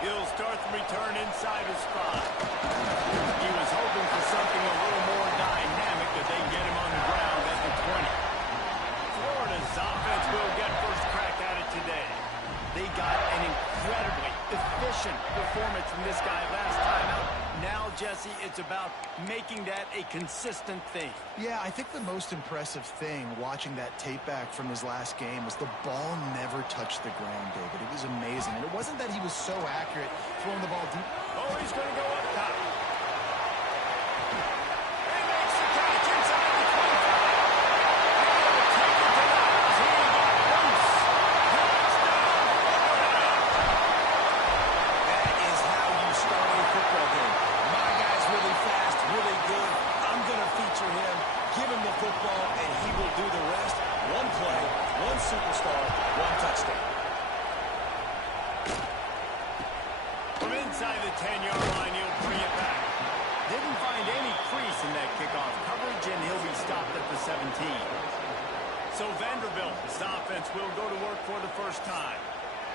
He'll start the return inside his spot. He was hoping for something a little more dynamic that they get him on the ground at the 20. Florida's offense will get first crack at it today. They got an incredibly efficient performance from this guy last time out. Now, Jesse, it's about making that a consistent thing. Yeah, I think the most impressive thing watching that tape back from his last game was the ball never touched the ground, David. It was amazing. And it wasn't that he was so accurate throwing the ball deep. Oh, he's going to go up top. He makes the catch inside the 25. He'll take it to that. He got loose. Touchdown, Florida. That is how you start a football game. My guy's really fast, really good. I'm going to feature him, give him the football, and he will do the rest. One play, one superstar, one touchdown. From inside the 10-yard line, he'll bring it back. Didn't find any crease in that kickoff coverage, and he'll be stopped at the 17. So Vanderbilt's offense will go to work for the first time.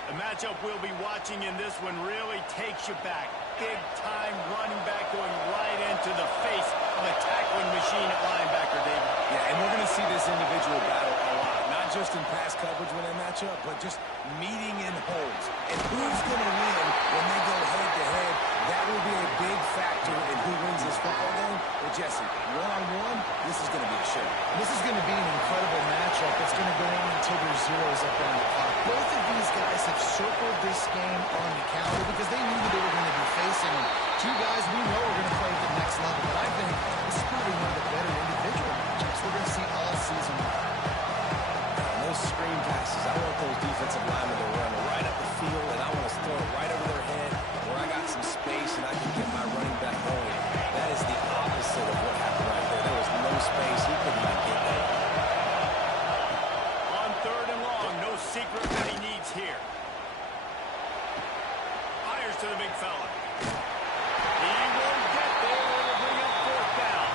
The matchup we'll be watching in this one really takes you back. Big-time running back going right into the face of a tackling machine at linebacker, David. Yeah, and we're going to see this individual battle a lot. Not just in pass coverage when they match up, but just meeting in holes. And who's going to win when they go head-to-head? That will be a big factor in who wins this football game. But, Jesse, one-on-one, this is going to be a show. This is going to be an incredible matchup. It's going to go on until there's zeros up on the clock. Both of these guys have circled this game on the calendar because they knew that they were going to be facing them. Two guys we know are going to play at the next level. But I think this is probably one of the better individual matchups we're going to see all season long. Those screen passes, I want those defensive linemen to run right up the field, and I want to throw it right over their head where I got some space and I can get my running back going. That is the opposite of what happened right there. There was no space. He couldn't even get there. On 3rd and long, no secret what he needs here. Fires to the big fella. He won't get there. It'll bring up 4th down.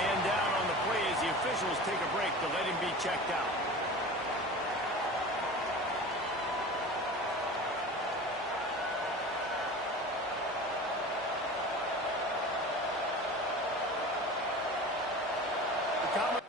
Man down on the play as the officials take a break to let him be checked out. The Comin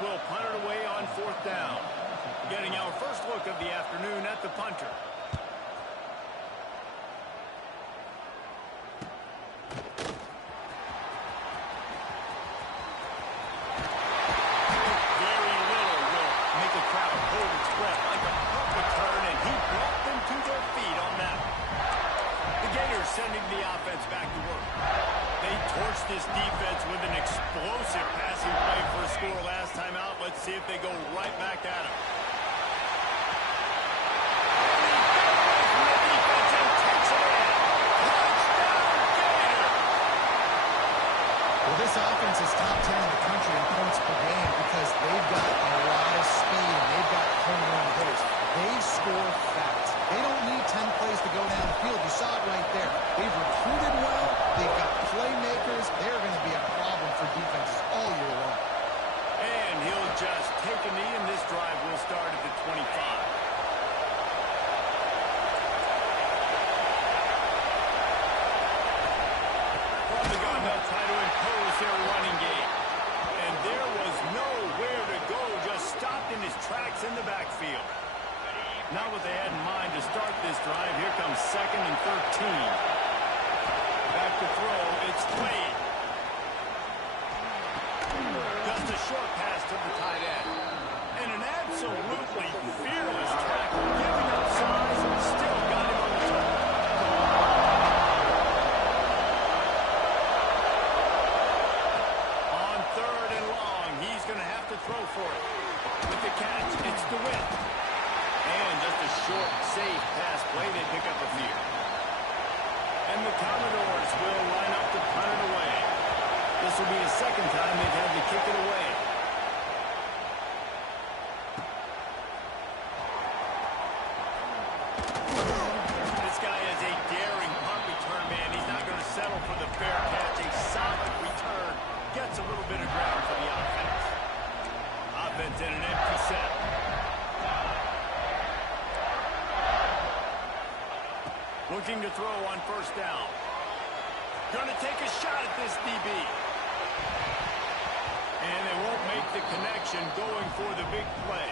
will punt it away on 4th down. Getting our first look of the afternoon at the punter. Very little will make a crowd hold its breath like a punt return, and he brought them to their feet on that one. The Gators sending the offense back to work. They torched this defense with an explosive passing play for a score last time out. Let's see if they go right back at him. And he Not what they had in mind to start this drive. Here comes 2nd and 13. Back to throw. It's Wade. Just a short pass to the tight end. And an absolutely fearless tackle. Giving up size and still got him on the top. On 3rd and long, he's going to have to throw for it. With the catch, it's DeWitt. And just a short, safe pass play. They pick up a few. And the Commodores will line up to punt it away. This will be the 2nd time they've had to kick it away. This guy is a daring punt return man. He's not going to settle for the fair catch. A solid return. Gets a little bit of ground for the offense. Offense in an empty set. Looking to throw on 1st down. Going to take a shot at this DB. And they won't make the connection going for the big play.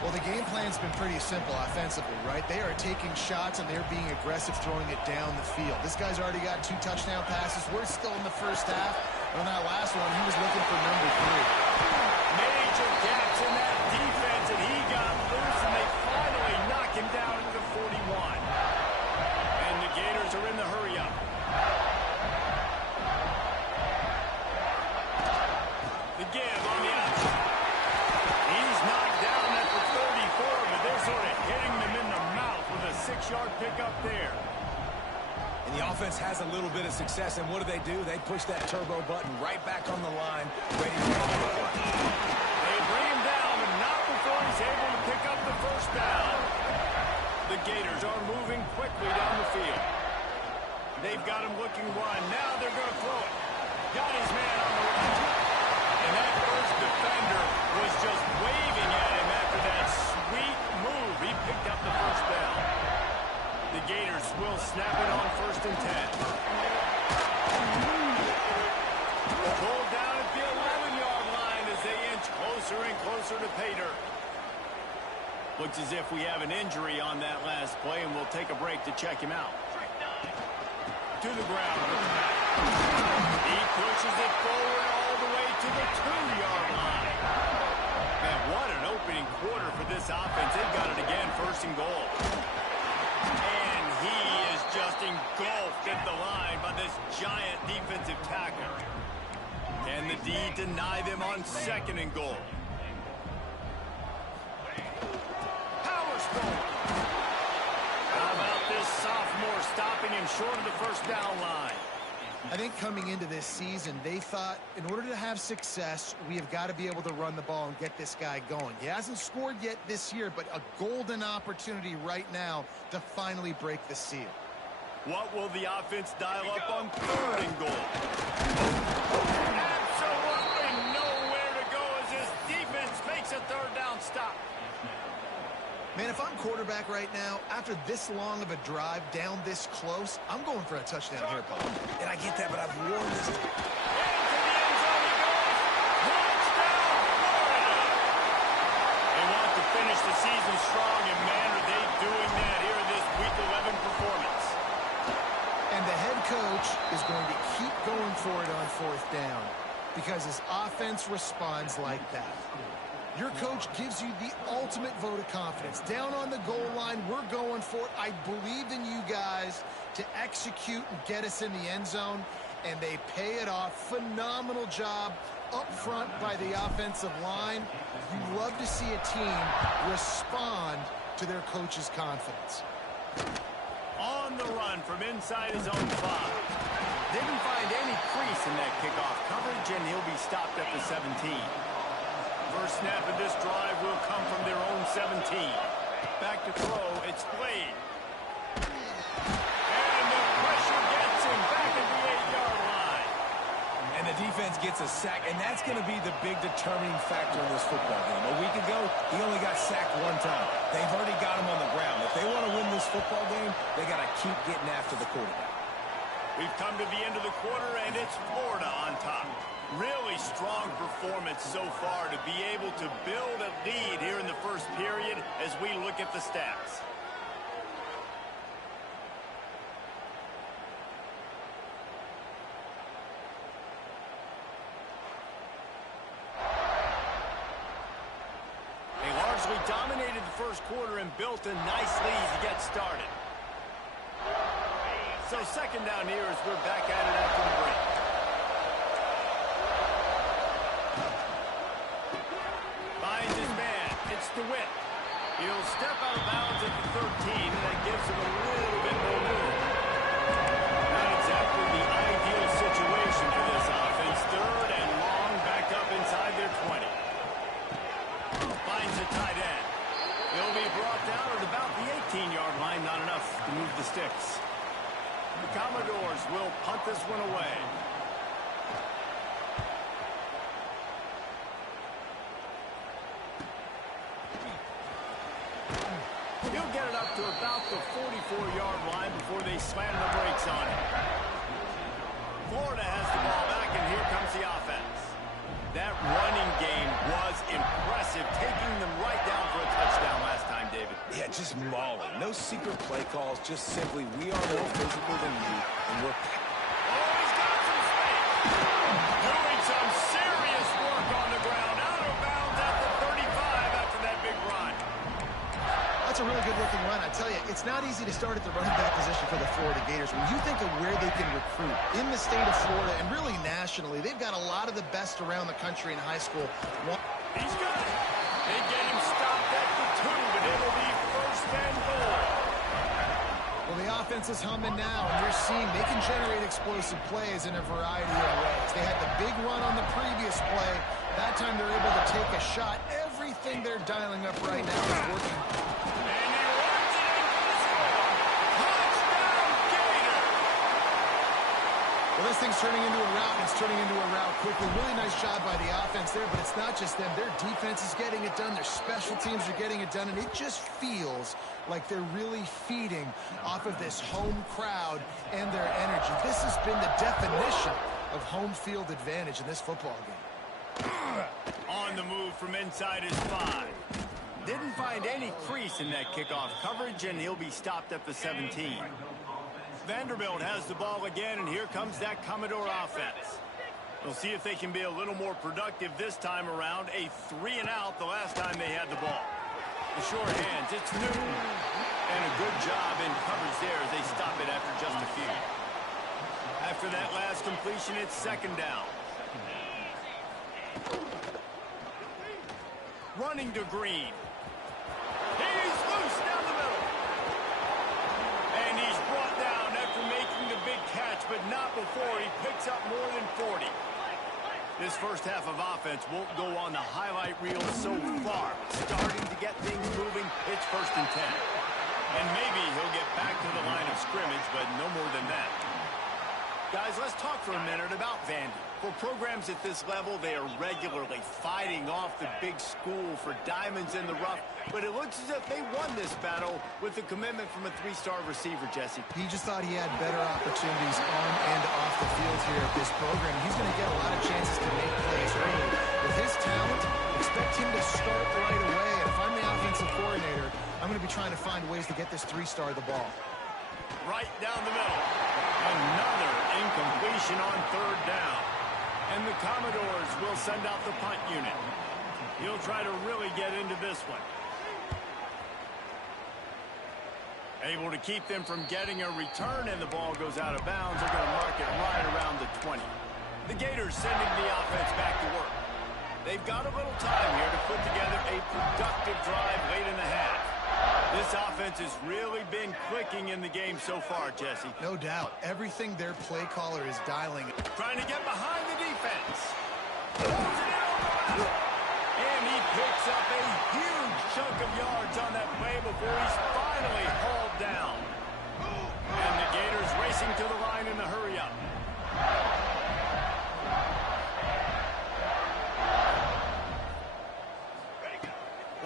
Well, the game plan's been pretty simple offensively, right? They are taking shots, and they're being aggressive throwing it down the field. This guy's already got 2 touchdown passes. We're still in the 1st half. On that last one, he was looking for number 3. Major gaps in that defense, and he got loose, and they finally knock him down to the 41. And the Gators are in the hurry-up. The give on the outside. He's knocked down at the 34, but they're sort of hitting them in the mouth with a 6-yard pickup there. And the offense has a little bit of success, and what do? They push that turbo button right back on the line, ready to go. They bring him down, but not before he's able to pick up the 1st down. The Gators are moving quickly down the field. They've got him looking one. Now they're going to throw it. Got his man on the run. And that first defender was just waving at him after that sweet move. He picked up the 1st down. The Gators will snap it on 1st and 10. Pulled down at the 11-yard line as they inch closer and closer to pay dirt. Looks as if we have an injury on that last play, and we'll take a break to check him out. To the ground. He pushes it forward all the way to the 2-yard line. Man, what an opening quarter for this offense. They've got it again, 1st and goal. And he is just engulfed at the line by this giant defensive tackle. Can the D deny them on 2nd and goal? Powers forward. How about this sophomore stopping him short of the 1st down line? I think coming into this season, they thought in order to have success, we have got to be able to run the ball and get this guy going. He hasn't scored yet this year, but a golden opportunity right now to finally break the seal. What will the offense dial up on 3rd and goal? Absolutely nowhere to go as this defense makes a 3rd down stop. Man, if I'm quarterback right now, after this long of a drive down this close, I'm going for a touchdown here, Paul. And I get that, but I've worn this. Into the end zone he goes. Touchdown, Florida. They want to finish the season strong, and man, are they doing that here in this Week 11 performance. And the head coach is going to keep going for it on 4th down because his offense responds like that. Your coach gives you the ultimate vote of confidence. Down on the goal line, we're going for it. I believe in you guys to execute and get us in the end zone, and they pay it off. Phenomenal job up front by the offensive line. You love to see a team respond to their coach's confidence. On the run from inside his own 5. Didn't find any crease in that kickoff coverage, and he'll be stopped at the 17. First snap of this drive will come from their own 17. Back to throw, it's Wade. And the pressure gets him back at the 8-yard line. And the defense gets a sack, and that's going to be the big determining factor in this football game. A week ago, he only got sacked 1 time. They've already got him on the ground. If they want to win this football game, they got to keep getting after the quarterback. We've come to the end of the quarter, and it's Florida on top. Really strong performance so far to be able to build a lead here in the first period as we look at the stats. They largely dominated the first quarter and built a nice lead to get started. So second down here as we're back at it after the break. Finds his man. It's DeWitt. He'll step out of bounds at the 13, and that gives him a little bit more room. Not exactly the ideal situation for this offense. Third and long, back up inside their 20. Finds a tight end. He'll be brought down at about the 18-yard line. Not enough to move the sticks. The Commodores will punt this one away. He'll get it up to about the 44-yard line before they slam the brakes on it. Florida has the ball back, and here comes the offense. That running game was impressive, taking them right down for a touchdown last time, David. Yeah, just mauling. No secret play calls, just simply we are more physical than you, and we're... Oh, he's got some space. Doing some serious work on the ground. Out of bounds at the 35 after that big run. That's a really good-looking run. I tell you, it's not easy to start at the running back position for the Florida Gators. When you think of where they can recruit in the state of Florida and really nationally, they've got a lot of the best around the country in high school. He's got it. They get him stopped at the 2, but it'll be first and goal. Well, the offense is humming now, and you're seeing they can generate explosive plays in a variety of ways. They had the big run on the previous play. That time they're able to take a shot. Everything they're dialing up right now is working. Well, this thing's turning into a rout, and it's turning into a rout quickly. Really nice job by the offense there, but it's not just them. Their defense is getting it done. Their special teams are getting it done, and it just feels like they're really feeding off of this home crowd and their energy. This has been the definition of home field advantage in this football game. On the move from inside his 5. Didn't find any crease in that kickoff coverage, and he'll be stopped at the 17. Vanderbilt has the ball again, and here comes that Commodore offense. We'll see if they can be a little more productive this time around. A 3-and-out the last time they had the ball. The short hands, it's Newton. And a good job in coverage there as they stop it after just a few. After that last completion, it's second down. Running to Green. He's loose down the middle. And he's brought down after making the big catch, but not before he picks up more than 40. This first half of offense won't go on the highlight reel so far. Starting to get things moving, it's first and 10. And maybe he'll get back to the line of scrimmage, but no more than that. Guys, let's talk for a minute about Vandy. For programs at this level, they are regularly fighting off the big school for diamonds in the rough, but it looks as if they won this battle with the commitment from a 3-star receiver, Jesse. He just thought he had better opportunities on and off the field here at this program. He's going to get a lot of chances to make plays early. With his talent, expect him to start right away. And if I'm the offensive coordinator, I'm going to be trying to find ways to get this 3-star the ball. Right down the middle. Another incompletion on third down. And the Commodores will send out the punt unit. He'll try to really get into this one. Able to keep them from getting a return, and the ball goes out of bounds. They're going to mark it right around the 20. The Gators sending the offense back to work. They've got a little time here to put together a productive drive late in the half. This offense has really been clicking in the game so far, Jesse. No doubt. Everything their play caller is dialing. Trying to get behind the defense. Pulls it in on the left. And he picks up a huge chunk of yards on that play before he's finally hauled down. And the Gators racing to the line in a hurry-up.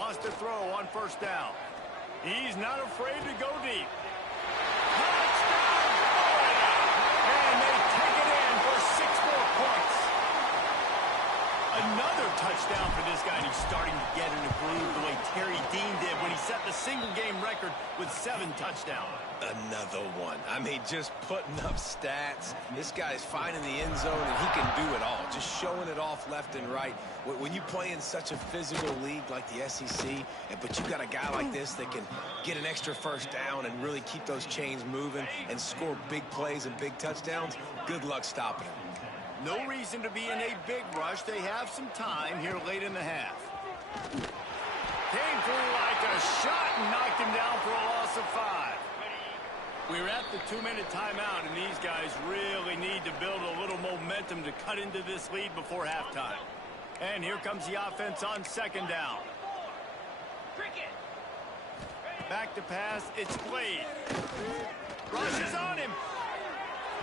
Wants to throw on first down. He's not afraid to go deep. Touchdown, Florida! And with 7 touchdowns. Another one. I mean, just putting up stats. This guy's finding the end zone, and he can do it all. Just showing it off left and right. When you play in such a physical league like the SEC, but you got a guy like this that can get an extra first down and really keep those chains moving and score big plays and big touchdowns, good luck stopping him. No reason to be in a big rush. They have some time here late in the half. Came through like a shot and knocked him down for a loss of 5. We're at the 2-minute timeout, and these guys really need to build a little momentum to cut into this lead before halftime. And here comes the offense on 2nd down. Back to pass. It's Blade. Rushes on him.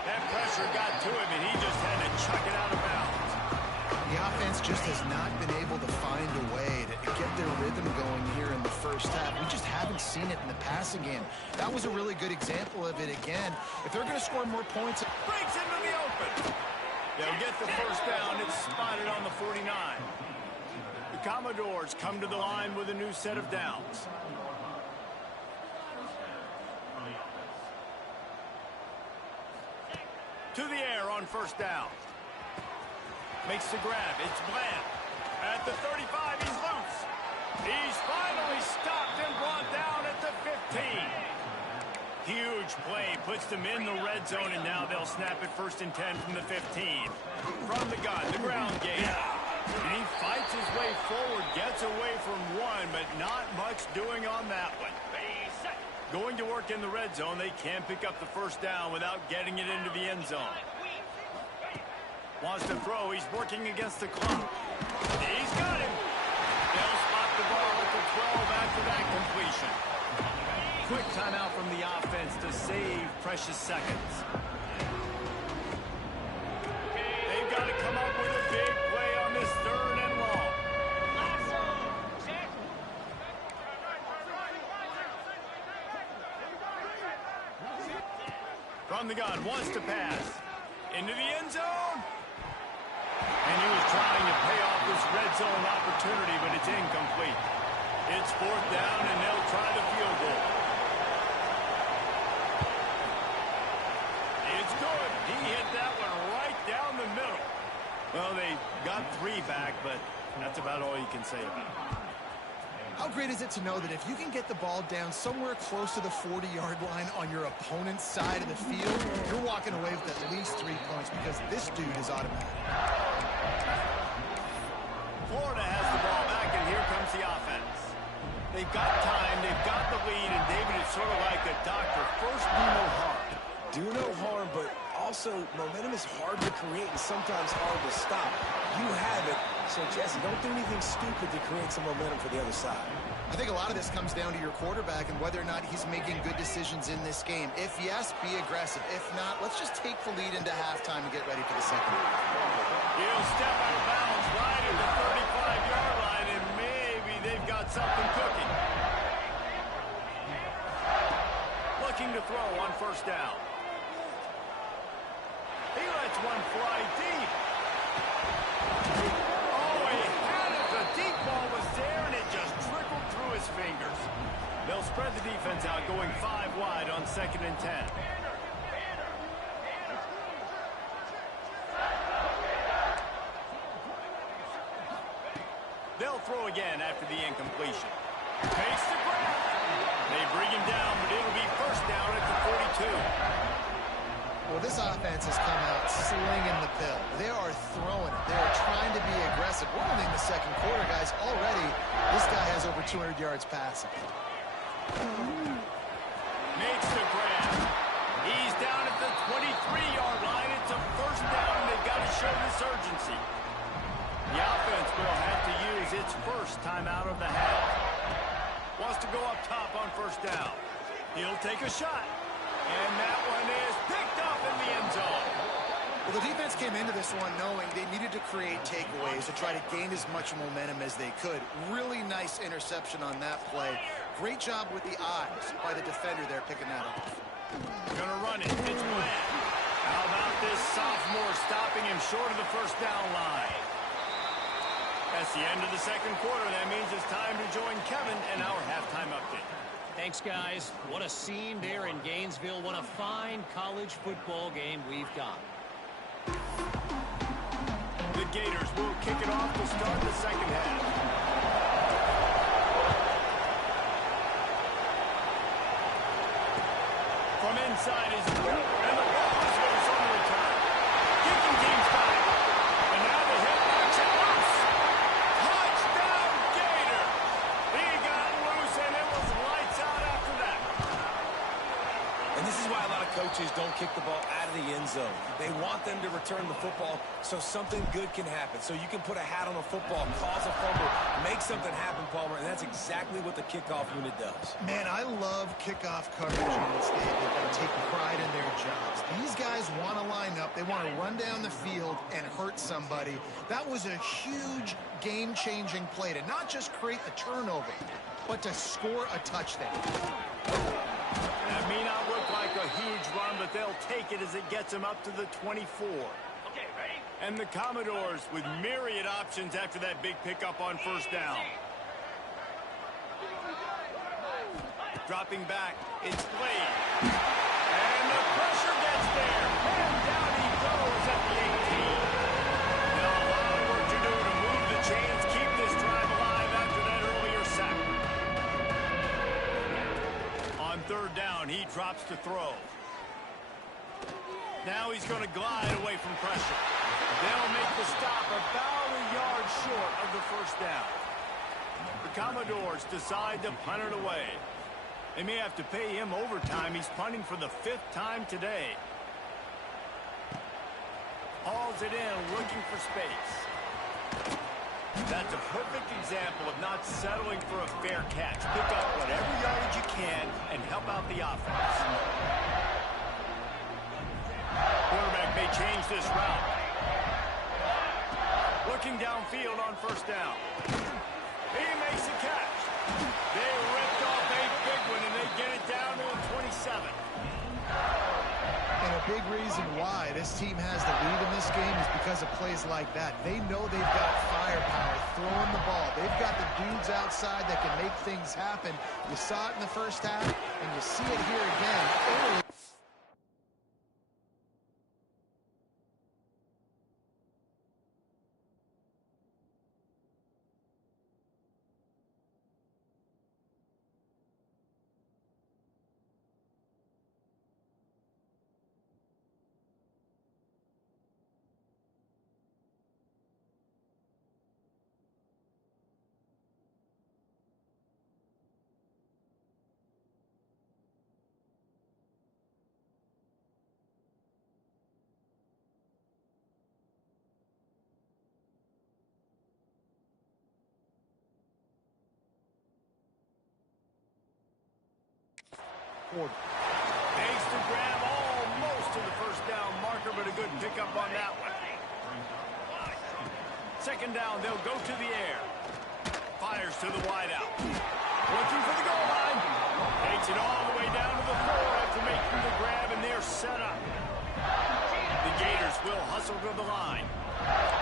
That pressure got to him, and he just had to chuck it out of bounds. The offense just has not been able to find a way to get their rhythm going here in the first half. We just haven't seen it in the passing game. That was a really good example of it again. If they're going to score more points... Breaks into the open. They'll get the first down. It's spotted on the 49. The Commodores come to the line with a new set of downs. To the air on 1st down. Makes the grab. It's Bland. At the 35, he's loose. He's finally stopped and brought down at the 15. Huge play. Puts them in the red zone, and now they'll snap it 1st and 10 from the 15. From the gun, the ground game. And he fights his way forward, gets away from one, but not much doing on that one. Going to work in the red zone. They can't pick up the first down without getting it into the end zone. Wants to throw. He's working against the clock. He's got him. They'll spot the ball at the 12 after that completion. Quick timeout from the offense to save precious seconds. They've got to come up with a big play on this 3rd and long. From the gun, wants to pass. Into the end zone. And he was trying to pay off this red zone opportunity, but it's incomplete. It's 4th down, and they'll try the field goal. It's good. He hit that one right down the middle. Well, they got 3 back, but that's about all you can say about it. How great is it to know that if you can get the ball down somewhere close to the 40-yard line on your opponent's side of the field, you're walking away with at least 3 points because this dude is automatic. Florida has the ball back, and here comes the offense. They've got time, they've got the lead, and David is sort of like a doctor. First, do no harm. Do no harm, but also momentum is hard to create and sometimes hard to stop. You have it, so Jesse, don't do anything stupid to create some momentum for the other side. I think a lot of this comes down to your quarterback and whether or not he's making good decisions in this game. If yes, be aggressive. If not, let's just take the lead into halftime and get ready for the second half. He'll step out of bounds right at the 35-yard line, and maybe they've got something cooking. Looking to throw on 1st down. He lets one fly deep. Oh, he had it. The deep ball was there, and it just trickled through his fingers. They'll spread the defense out, going 5 wide on 2nd and 10. They'll throw again after the incompletion. Takes the grab. They bring him down, but it'll be 1st down at the 42. Well, this offense has come out slinging the pill. They are throwing it. They are trying to be aggressive. We're only in the 2nd quarter, guys. Already, this guy has over 200 yards passing. Makes the grab. He's down at the 23-yard line. It's a 1st down, and they've got to show this urgency. The offense will have to use its first timeout of the half. Wants to go up top on 1st down. He'll take a shot. And that one is picked up in the end zone. Well, the defense came into this one knowing they needed to create takeaways to try to gain as much momentum as they could. Really nice interception on that play. Great job with the eyes by the defender there picking that up. Gonna run it. It's Bland. How about this sophomore stopping him short of the 1st down line? That's the end of the 2nd quarter. That means it's time to join Kevin in our halftime update. Thanks, guys. What a scene there in Gainesville. What a fine college football game we've got. The Gators will kick it off to start the second half. From inside is and the ball is loose on the return. Kicking team's back. And now the hit knocks it loose. Touchdown Gator. He got loose and it was lights out after that. And this is why a lot of coaches don't kick the ball out of the end zone. They want them to return the football so something good can happen. So you can put a hat on a football, cause a fumble, make something happen, Palmer, and that's exactly what the kickoff unit does. Man, I love kickoff coverage units, David, that take pride in their jobs. These guys want to line up. They want to run down the field and hurt somebody. That was a huge game-changing play to not just create the turnover, but to score a touchdown. That may not look like a huge run, but they'll take it as it gets them up to the 24. Okay, ready? And the Commodores with myriad options after that big pickup on first down. Dropping back, it's Blade. And the pressure gets there. And down he goes at the 18. Now a lot of work to do to move the chains, keep this drive alive after that earlier sack. On third down, he drops to throw. Now he's going to glide away from pressure. They'll make the stop about a yard short of the first down. The Commodores decide to punt it away. They may have to pay him overtime. He's punting for the 5th time today. Hauls it in, looking for space. That's a perfect example of not settling for a fair catch. Pick up whatever yardage you can and help out the offense. Quarterback may change this route. Looking downfield on first down. He makes a catch. They ripped off a big one, and they get it down to the 27. And a big reason why this team has the lead in this game is because of plays like that. They know they've got firepower throwing the ball. They've got the dudes outside that can make things happen. You saw it in the first half, and you see it here again early. Takes the grab almost to the first down marker, but a good pickup on that one. Second down, they'll go to the air. Fires to the wideout. Looking for the goal line. Takes it all the way down to the 4 after making the grab, and they're set up. The Gators will hustle to the line.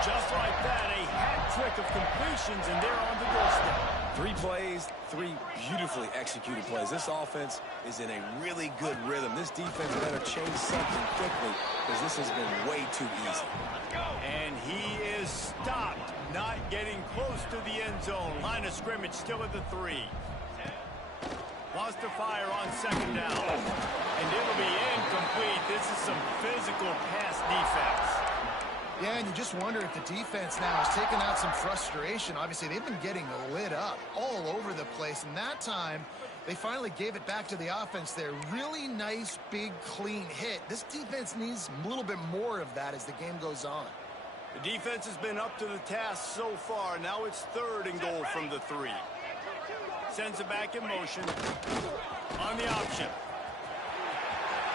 Just like that, a hat trick of completions, and they're on the doorstep. 3 plays, 3 beautifully executed plays. This offense is in a really good rhythm. This defense better change something quickly because this has been way too easy. And he is stopped, not getting close to the end zone. Line of scrimmage still at the 3. Wants to fire on second down. And it'll be incomplete. This is some physical pass defense. Yeah, and you just wonder if the defense now has taken out some frustration. Obviously, they've been getting lit up all over the place, and that time they finally gave it back to the offense there. Really nice, big, clean hit. This defense needs a little bit more of that as the game goes on. The defense has been up to the task so far. Now it's 3rd and goal from the 3. Sends it back in motion. On the option.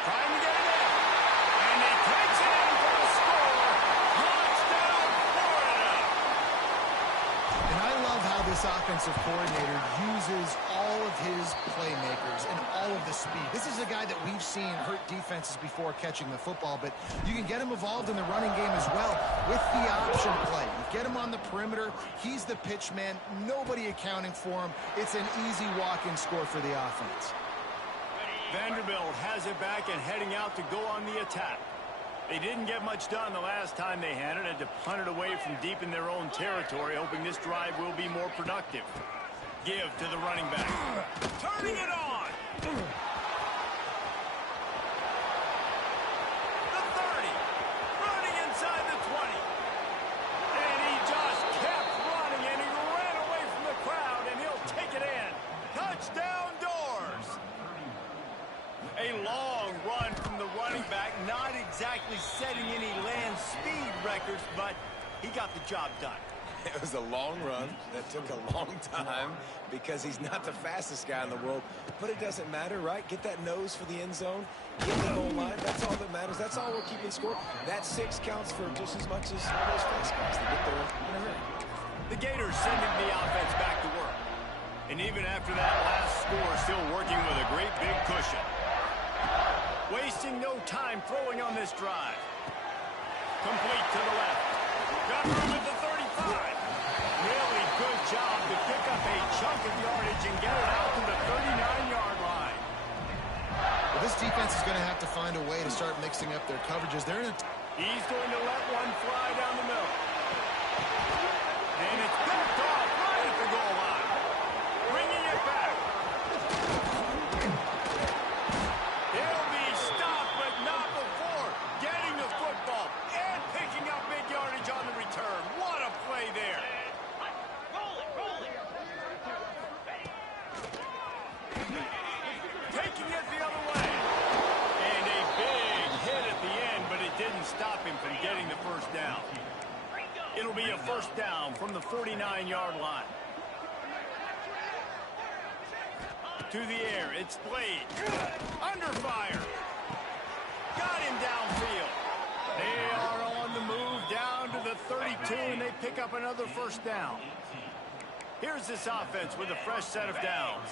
Trying to get it in. And he takes it in for the score. Touchdown, Florida! And I love how this offensive coordinator uses all of his playmakers and all of the speed. This is a guy that we've seen hurt defenses before catching the football, but you can get him involved in the running game as well with the option play. You get him on the perimeter. He's the pitch man. Nobody accounting for him. It's an easy walk-in score for the offense. Vanderbilt has it back and heading out to go on the attack. They didn't get much done the last time they had it. Had to punt it away from deep in their own territory, hoping this drive will be more productive. Give to the running back. Turning it on! The 30. Running inside the 20. And he just kept running, and he ran away from the crowd, and he'll take it in. Touchdown Doors! A long run from the running back, not exactly setting any land speed records, but he got the job done. It was a long run that took a long time because he's not the fastest guy in the world. But it doesn't matter, right? Get that nose for the end zone. Get the goal line. That's all that matters. That's all we're keeping score. That 6 counts for just as much as all those fast guys that get there in a hurry. The Gators sending the offense back to work. And even after that last score, still working with a great big cushion. Wasting no time throwing on this drive. Complete to the left. Got room at the 35. Really good job to pick up a chunk of yardage and get it out to the 39-yard line. Well, this defense is going to have to find a way to start mixing up their coverages. They're in a He's going to let one fly down the middle. And it's picked off right at the goal line. Bringing it back. He'll be stopped, but not before getting the football and picking up big yardage on the return. What a play there. Taking it the other way. And a big hit at the end, but it didn't stop him from getting the first down. It'll be a first down from the 49-yard line. To the air, it's Blade. Under fire. Got him downfield. They are on the move down to the 32, and they pick up another first down. Here's this offense with a fresh set of downs.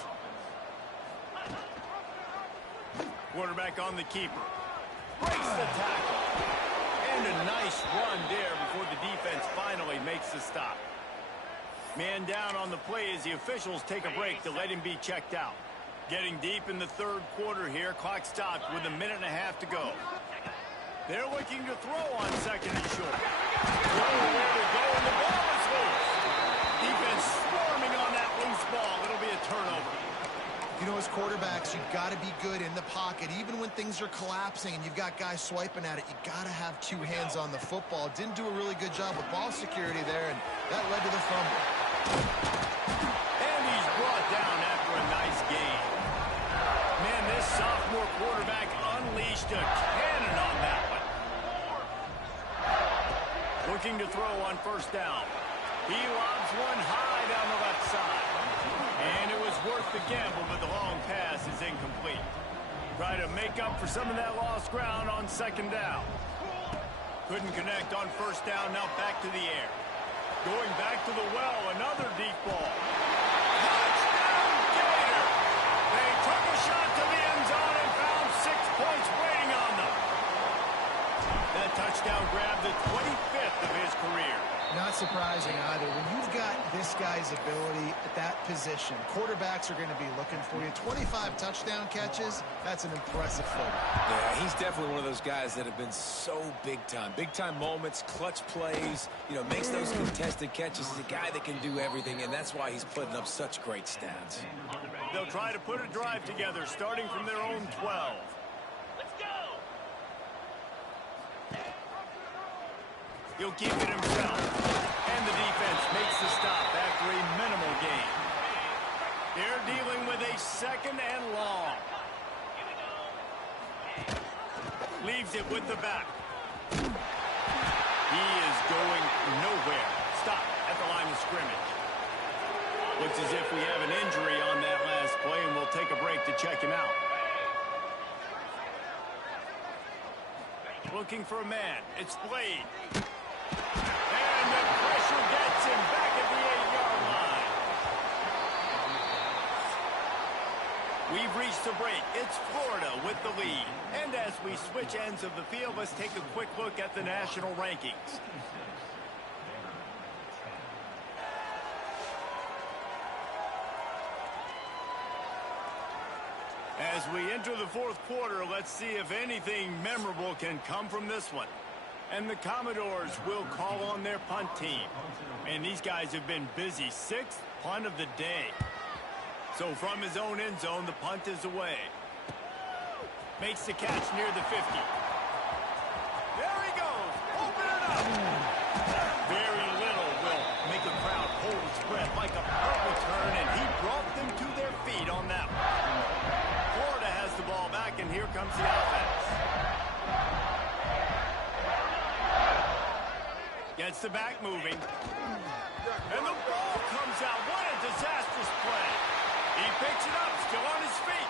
Quarterback on the keeper. Breaks the tackle. And a nice run there before the defense finally makes the stop. Man down on the play as the officials take a break to let him be checked out. Getting deep in the third quarter here. Clock stopped with a minute and a half to go. They're looking to throw on second and short. Nowhere to go, and the ball is loose. Defense swarming on that loose ball. It'll be a turnover. You know, as quarterbacks, you've got to be good in the pocket. Even when things are collapsing and you've got guys swiping at it, you got to have 2 hands on the football. Didn't do a really good job with ball security there, and that led to the fumble. And he's brought down after a nice gain. Man, this sophomore quarterback unleashed a cannon on that one. Looking to throw on first down. He lobs one high down the left side. And it was worth the gamble, but the long pass is incomplete. Try to make up for some of that lost ground on second down. Couldn't connect on first down, now back to the air. Going back to the well, another deep ball. Touchdown, Gator! They took a shot to the end zone and found 6 points waiting on them. That touchdown grabbed the 25th of his career. Not surprising either. When you've got this guy's ability at that position, quarterbacks are going to be looking for you. 25 touchdown catches, that's an impressive photo. Yeah, he's definitely one of those guys that have been so big time. Big time moments, clutch plays, you know, makes those contested catches. He's a guy that can do everything, and that's why he's putting up such great stats. They'll try to put a drive together, starting from their own 12. He'll keep it himself. And the defense makes the stop after a minimal gain. They're dealing with a second and long. Leaves it with the back. He is going nowhere. Stop at the line of scrimmage. Looks as if we have an injury on that last play, and we'll take a break to check him out. Looking for a man. It's Blade. And the pressure gets him back at the 8-yard line. We've reached the break. It's Florida with the lead. And as we switch ends of the field, let's take a quick look at the national rankings. As we enter the fourth quarter, let's see if anything memorable can come from this one. And the Commodores will call on their punt team. And these guys have been busy. Sixth punt of the day. So from his own end zone, the punt is away. Makes the catch near the 50. There he goes. Open it up. Very little will make a crowd hold its breath like a punt return, and he brought them to their feet on that one. Florida has the ball back, and here comes the offense. Gets the back moving. And the ball comes out. What a disastrous play. He picks it up, still on his feet.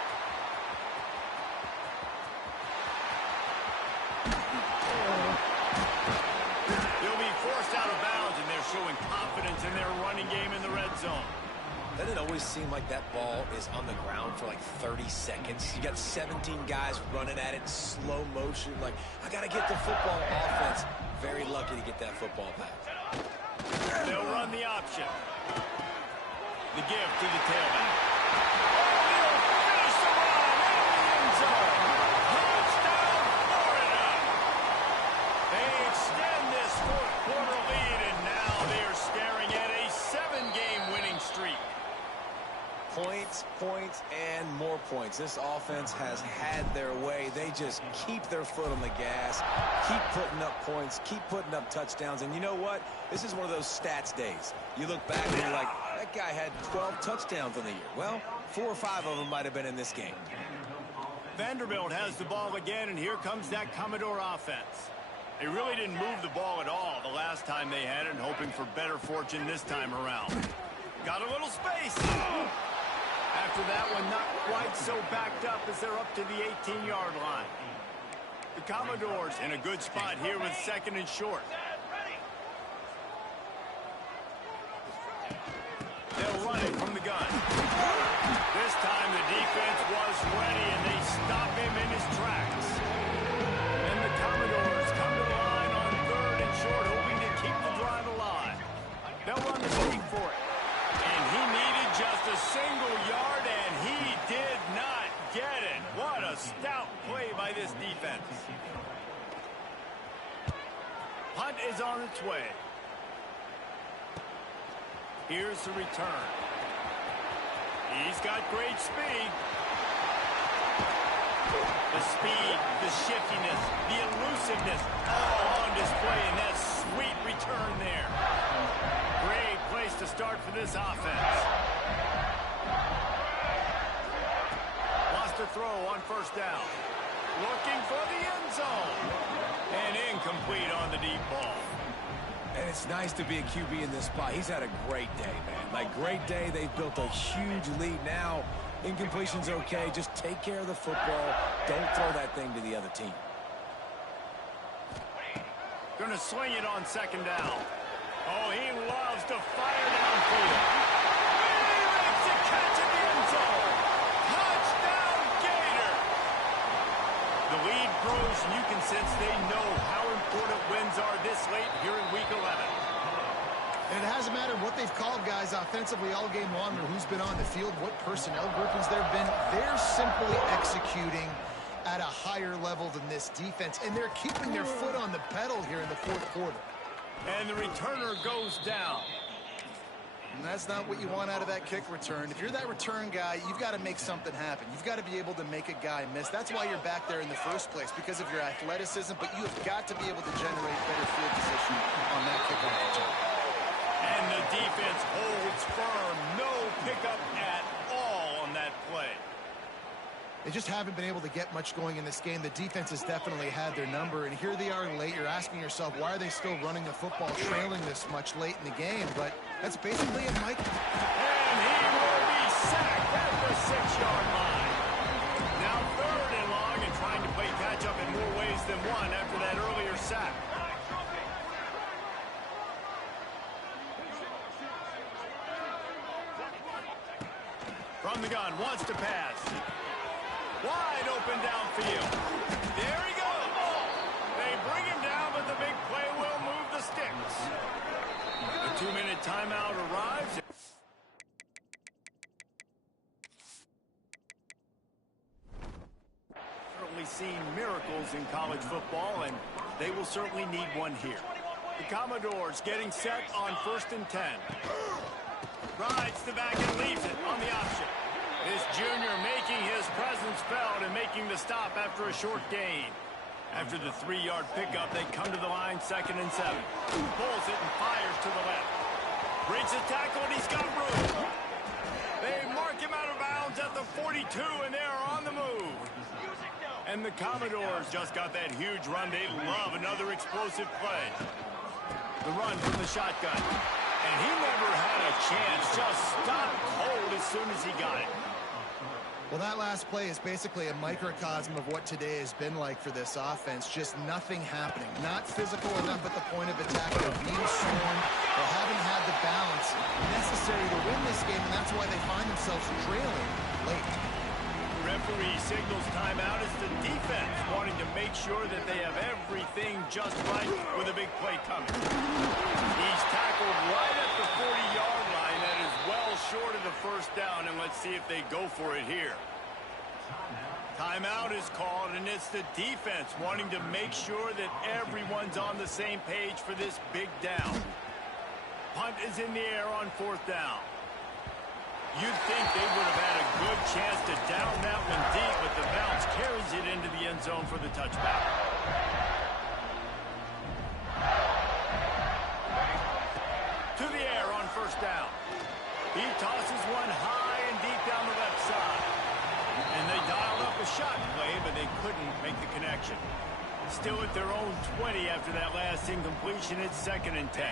He'll be forced out of bounds, and they're showing confidence in their running game in the red zone. Doesn't it always seem like that ball is on the ground for like 30 seconds? You got 17 guys running at it, slow motion. Like, I got to get the football. Offense, very lucky to get that football back. They'll run the option. The give to the tailback. Finish the run in the end zone. Touchdown, Florida. They extend this fourth quarter lead, and now they are staring at a 7-game winning streak. Points, points, and more points. This offense has had their way. They just keep their foot on the gas, keep putting up points, keep putting up touchdowns. And you know what? This is one of those stats days. You look back and you're like, that guy had 12 touchdowns on the year. Well, 4 or 5 of them might have been in this game. Vanderbilt has the ball again, and here comes that Commodore offense. They really didn't move the ball at all the last time they had it, hoping for better fortune this time around. Got a little space. After that one, not quite so backed up as they're up to the 18-yard line. The Commodores in a good spot here with 2nd and short. They'll run it from the gun. This time the defense was ready, and they stop him in his tracks. And the Commodores come to the line on 3rd and short, hoping to keep the drive alive. They'll run the streak for it. And he needed just a single yard, and he did not get it. What a stout play by this defense. Punt is on its way. Here's the return. He's got great speed. The speed, the shiftiness, the elusiveness, all on display in that sweet return there. Great place to start for this offense. Lost a throw on 1st down. Looking for the end zone. And incomplete on the deep ball. And it's nice to be a QB in this spot. He's had a great day, man. Like, great day. They've built a huge lead. Now, incompletion's okay. Just take care of the football. Don't throw that thing to the other team. Gonna swing it on 2nd down. Oh, he loves to fire downfield. He makes a catch in the end zone. Touchdown, Gator. The lead grows, and you can sense they know how important wins are this late here in Week 11. And it hasn't mattered what they've called guys offensively all game long or who's been on the field, what personnel groupings there have been. They're simply executing at a higher level than this defense, and they're keeping their foot on the pedal here in the fourth quarter. And the returner goes down. And that's not what you want out of that kick return. If you're that return guy, you've got to make something happen. You've got to be able to make a guy miss. That's why you're back there in the first place, because of your athleticism, but you have got to be able to generate better field position on that kickoff return. And the defense holds firm. No pickup at all on that play. They just haven't been able to get much going in this game. The defense has definitely had their number, and here they are late. You're asking yourself, why are they still running the football, trailing this much late in the game? But that's basically it, Mike. And he will be sacked at the 6-yard line. Now 3rd and long, and trying to play catch-up in more ways than one after that earlier sack. From the gun, wants to pass. wide open downfield. There he goes. They bring him down, but the big play will move the sticks. A 2-minute timeout arrives. Certainly seen miracles in college football, and they will certainly need one here. The Commodores getting set on 1st and 10. Rides the back and leaves it on the option. This junior making his presence felt and making the stop after a short gain. After the 3-yard pickup, they come to the line 2nd and 7. Pulls it and fires to the left. Breaks a tackle and he's got room. They mark him out of bounds at the 42 and they are on the move. And the Commodores just got that huge run. They love another explosive play. The run from the shotgun. And he never had a chance. Just stopped cold as soon as he got it. Well, that last play is basically a microcosm of what today has been like for this offense. Just nothing happening. Not physical enough at the point of attack. They're being swarmed. They haven't had the balance necessary to win this game, and that's why they find themselves trailing late. Referee signals timeout as the defense wanting to make sure that they have everything just right with a big play coming. He's tackled right at the 40-yard line. That is well short of the first down, and let's see if they go for it here. Timeout is called, and it's the defense wanting to make sure that everyone's on the same page for this big down. Punt is in the air on 4th down. You'd think they would have had a good chance to down that one deep, but the bounce carries it into the end zone for the touchback. To the air on 1st down. He tosses one high and deep down the left side. And they dialed up a shot play, but they couldn't make the connection. Still at their own 20 after that last incompletion. It's 2nd and 10.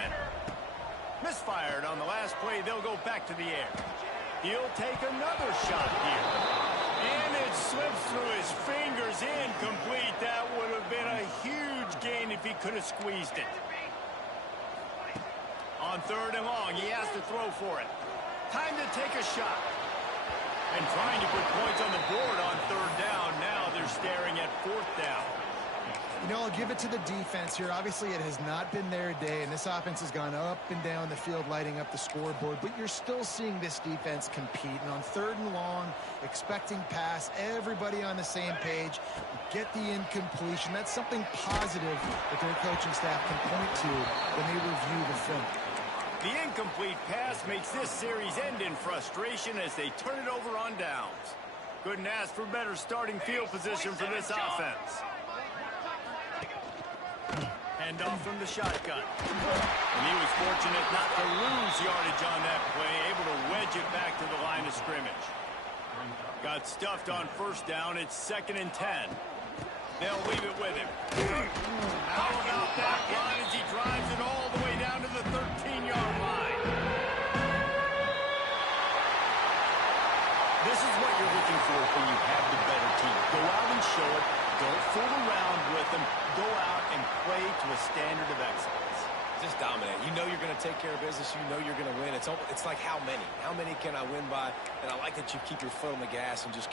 Misfired on the last play. They'll go back to the air. He'll take another shot here. And it slips through his fingers, incomplete. That would have been a huge gain if he could have squeezed it. On 3rd and long, he has to throw for it. Time to take a shot. And trying to put points on the board on 3rd down. Now they're staring at 4th down. You know, I'll give it to the defense here. Obviously, it has not been their day, and this offense has gone up and down the field, lighting up the scoreboard, but you're still seeing this defense compete. And on 3rd and long, expecting pass, everybody on the same page, get the incompletion. That's something positive that their coaching staff can point to when they review the film. The incomplete pass makes this series end in frustration as they turn it over on downs. Couldn't ask for better starting field position for this offense. Handoff from the shotgun. And he was fortunate not to lose yardage on that play, able to wedge it back to the line of scrimmage. Got stuffed on 1st down. It's 2nd and 10. They'll leave it with him. How about that run as he drives it all the way down to the 13-yard line? This is what you're looking for when you have the better team. Go out and show it. Don't fool around with them. Go out and play to a standard of excellence. Just dominate. You know you're going to take care of business. You know you're going to win. It's like how many? How many can I win by? And I like that you keep your foot on the gas and just